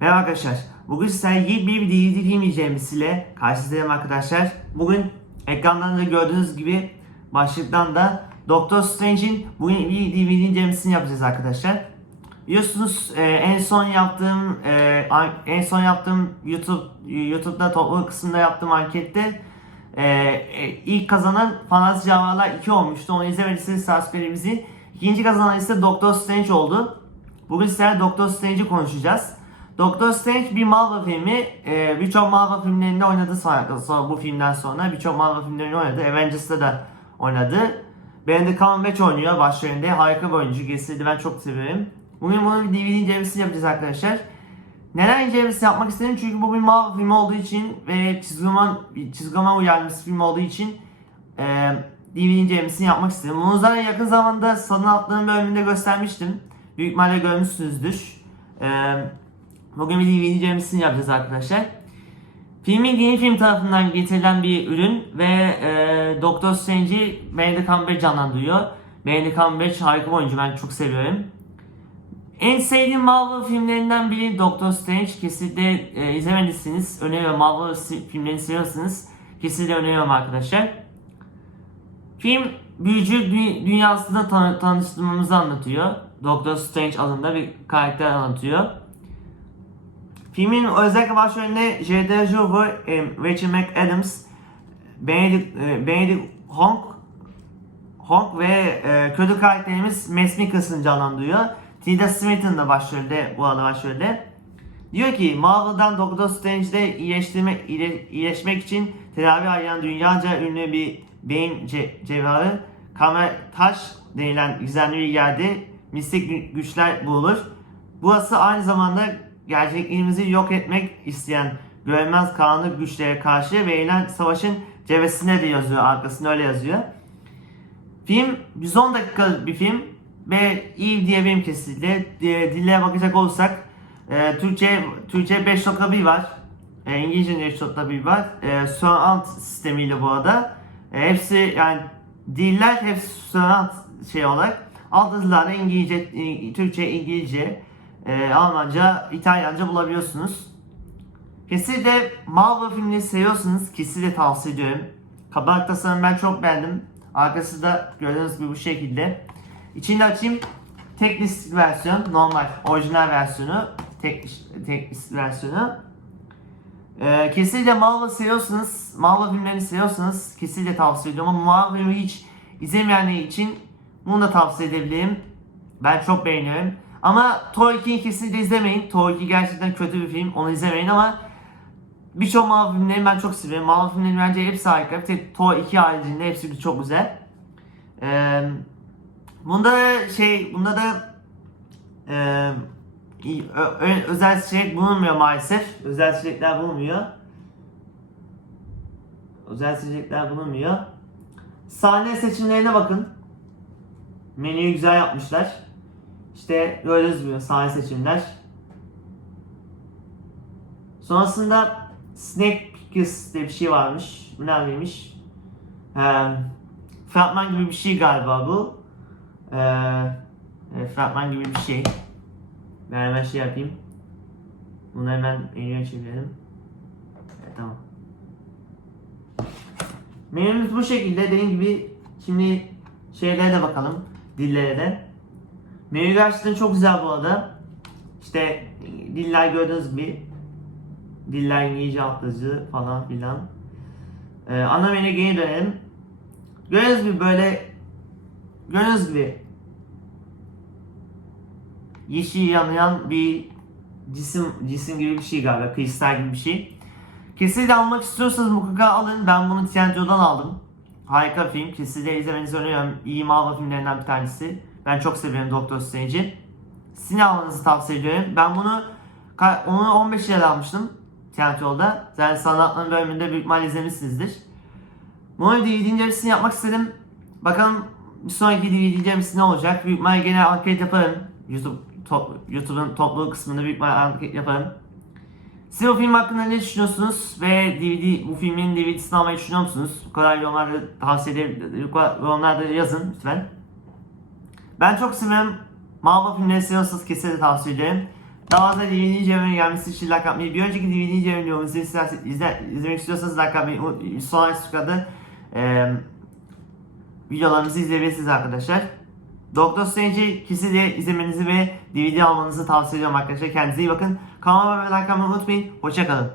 Merhaba arkadaşlar. Bugün sizlerle yeni bir DVD film izleyeceğimiz ile karşınızdayım arkadaşlar. Bugün ekrandan da gördüğünüz gibi başlıktan da Doctor Strange'in bugün bir DVD incelemesini yapacağız arkadaşlar. Biliyorsunuz e, en son yaptığım e, en son yaptığım YouTube YouTube'da toplu kısmında yaptığım ankette e, ilk kazanan Fantasy Canavarlar 2 olmuştu. Onu izlemediyseniz subscribe'imizi. İkinci kazanan ise Doctor Strange oldu. Bugün sizlerle Doctor Strange'i konuşacağız. Doctor Strange bir Marvel filmi. Birçok Marvel filmlerinde oynadı sonra, sonra bu filmden sonra. Birçok Marvel filmlerinde oynadı. Avengers'ta da oynadı. Benedict Cumberbatch oynuyor başrolünde. Harika bir oyuncu. Kesinlikle ben çok seviyorum. Bugün bunun bir DVD incelemesini yapacağız arkadaşlar. Neden incelemesi yapmak istedim? Çünkü bu bir Marvel filmi olduğu için ve çizgi roman uyarlaması film olduğu için e, DVD incelemesini yapmak istedim. Bunu zaten yakın zamanda sanat altlarının bölümünde göstermiştim. Büyük ihtimalle görmüşsünüzdür. E, bugün bir DVD incelemesini yapacağız arkadaşlar. Filmin yeni film tarafından getirilen bir ürün ve e, Doctor Strange'i Benedict Cumberbatch canlandırıyor. Benedict Cumberbatch harika bir oyuncu ben çok seviyorum. En sevdiğim Marvel filmlerinden biri Doctor Strange. Kesinlikle e, izlemediyseniz öneriyorum. Marvel filmlerini seviyorsanız kesinlikle öneriyorum arkadaşlar. Film büyücü dü- dünyasında tan- tanıştırmamızı anlatıyor. Doctor Strange adında bir karakter anlatıyor. Filmin özellikle başrolünde J.D. Jover, e, Rachel McAdams, Benedict, e, Benedict Hong, Hong ve e, kötü karakterimiz Mads Mikkelsen canlandırıyor. Tilda Swinton da başrolde, bu arada başrolde. Diyor ki Marvel'dan Doctor Strange'de iyileştirme, iyile- iyileşmek için tedavi arayan dünyaca ünlü bir beyin ce- cevherı Kamer Taş denilen gizemli bir yerde mistik gü- güçler bulunur. Burası aynı zamanda gerçekliğimizi yok etmek isteyen görünmez karanlık güçlere karşı verilen savaşın cevesine de yazıyor arkasında öyle yazıyor. Film 110 dakikalık bir film ve iyi diyebilirim kesinlikle. Di- Dillere bakacak olursak e, Türkçe Türkçe 5.1 var. E, İngilizce 5.1 var. E, surround sistemiyle bu arada. E, hepsi yani diller hepsi surround şey olarak. Alt yazılarda İngilizce, Türkçe, İngilizce, e, Almanca, İtalyanca bulabiliyorsunuz. Kesinlikle Marvel filmini seviyorsanız kesinlikle tavsiye ediyorum. Kabarık tasarım ben çok beğendim. Arkası da gördüğünüz gibi bu şekilde. İçini açayım. Tek versiyon, normal, orijinal versiyonu. Tek, tek versiyonu. Ee, kesinlikle Marvel seviyorsanız, Marvel filmlerini seviyorsanız kesinlikle tavsiye ediyorum. Ama Marvel filmi hiç izlemeyenler için bunu da tavsiye edebilirim. Ben çok beğeniyorum. Ama Thor 2'yi kesinlikle izlemeyin. Thor 2 gerçekten kötü bir film. Onu izlemeyin ama Birçok Marvel filmlerini ben çok seviyorum. Marvel filmleri bence hepsi harika. Bir tek Thor 2 haricinde hepsi çok güzel. Ee, bunda da şey, bunda da e, ö- özel seçenek bulunmuyor maalesef. Özel seçenekler bulunmuyor. Özel seçenekler bulunmuyor. Sahne seçimlerine bakın. Menüyü güzel yapmışlar. İşte gördüğünüz gibi sahne seçimler. Sonrasında Snake Pickers diye bir şey varmış. Bu neredeymiş? Ee, fragman gibi bir şey galiba bu. Ee, fragman gibi bir şey. Ben hemen şey yapayım. Bunu hemen menüye çevirelim. Evet, tamam. Menümüz bu şekilde. Dediğim gibi şimdi şeylere de bakalım. Dillere de. Menü gerçekten çok güzel bu arada. İşte diller gördüğünüz gibi diller İngilizce yazı falan filan. Ee, ana menüye geri dönelim. Gördüğünüz gibi böyle gördüğünüz gibi yeşil yanıyan bir cisim cisim gibi bir şey galiba. Kristal gibi bir şey. Kesinlikle almak istiyorsanız mutlaka alın. Ben bunu TNT'den aldım. Harika film. Kesinlikle izlemenizi öneriyorum. İyi Marvel filmlerinden bir tanesi. Ben çok seviyorum Doctor Strange'i. Sizin almanızı tavsiye ediyorum. Ben bunu onu 15 liraya almıştım. Tiyatroda. Zaten sanatların bölümünde büyük ihtimalle izlemişsinizdir. Bunu DVD incelemesini yapmak istedim. Bakalım bir sonraki DVD incelemesi ne olacak? Büyük ihtimalle gene anket yaparım. YouTube top, YouTube'un toplu kısmında büyük bir anket yaparım. Siz bu film hakkında ne düşünüyorsunuz ve DVD bu filmin DVD'sini almayı düşünüyor musunuz? Bu kadar yorumlarda tavsiye ederim. Yorumlarda yazın lütfen. Ben çok seviyorum. Marvel filmleri seviyorsanız kesinlikle tavsiye ederim. Daha fazla DVD incelemeye gelmesi için like atmayı, bir önceki DVD incelememizi izle, izle, izlemek istiyorsanız like atmayı, sonra tıkladı. Ee, videolarımızı izleyebilirsiniz arkadaşlar. Doctor Strange'i kesinlikle izlemenizi ve DVD almanızı tavsiye ediyorum arkadaşlar. Kendinize iyi bakın. Kanalıma like atmayı unutmayın. Hoşçakalın.